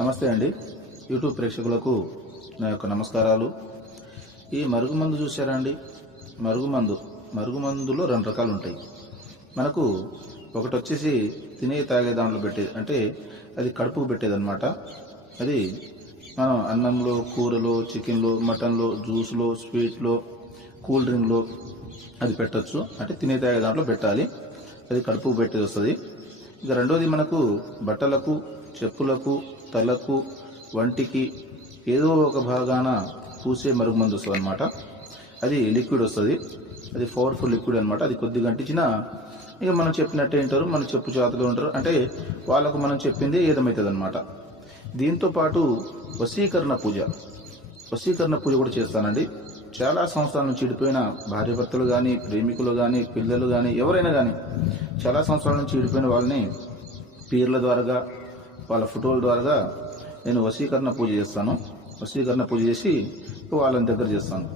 నమస్తే అండి. యూట్యూబ్ ప్రేక్షకులకు నా యొక్క నమస్కారాలు. ఈ మరుగుమందు చూసారా అండి? మరుగుమందులో రెండు రకాలు ఉంటాయి. మనకు ఒకటి వచ్చేసి తినే తాగే దాంట్లో పెట్టేది, అంటే అది కడుపుకు పెట్టేదన్నమాట. అది మనం అన్నంలో, కూరలో, చికెన్లో, మటన్లో, జ్యూస్లో, స్వీట్లో, కూల్ డ్రింక్లో అది పెట్టచ్చు. అంటే తినే తాగే దాంట్లో పెట్టాలి, అది కడుపుకు పెట్టేది వస్తుంది. ఇక రెండోది మనకు బట్టలకు, చెప్పులకు, తలకు, వంటికి ఏదో ఒక భాగాన పూసే మరుగుమందు వస్తుంది అనమాట. అది లిక్విడ్ వస్తుంది, అది పవర్ఫుల్ లిక్విడ్ అనమాట. అది కొద్దిగా అంటించినా ఇక మనం చెప్పినట్టే వింటారు, మన చెప్పు చేతులు ఉంటారు, అంటే వాళ్ళకు మనం చెప్పింది ఏదమవుతుంది అనమాట. దీంతో పాటు వశీకరణ పూజ కూడా చేస్తానండి. చాలా సంవత్సరాల నుంచి చెడిపోయిన భార్యాభర్తలు కానీ, ప్రేమికులు కానీ, పిల్లలు కానీ, ఎవరైనా కానీ చాలా సంవత్సరాల నుంచి చెడిపోయిన వాళ్ళని పీర్ల ద్వారా, వాళ్ళ ఫోటోల ద్వారా నేను వశీకరణ పూజ చేస్తాను. వశీకరణ పూజ చేసి వాళ్ళని దగ్గర చేస్తాను.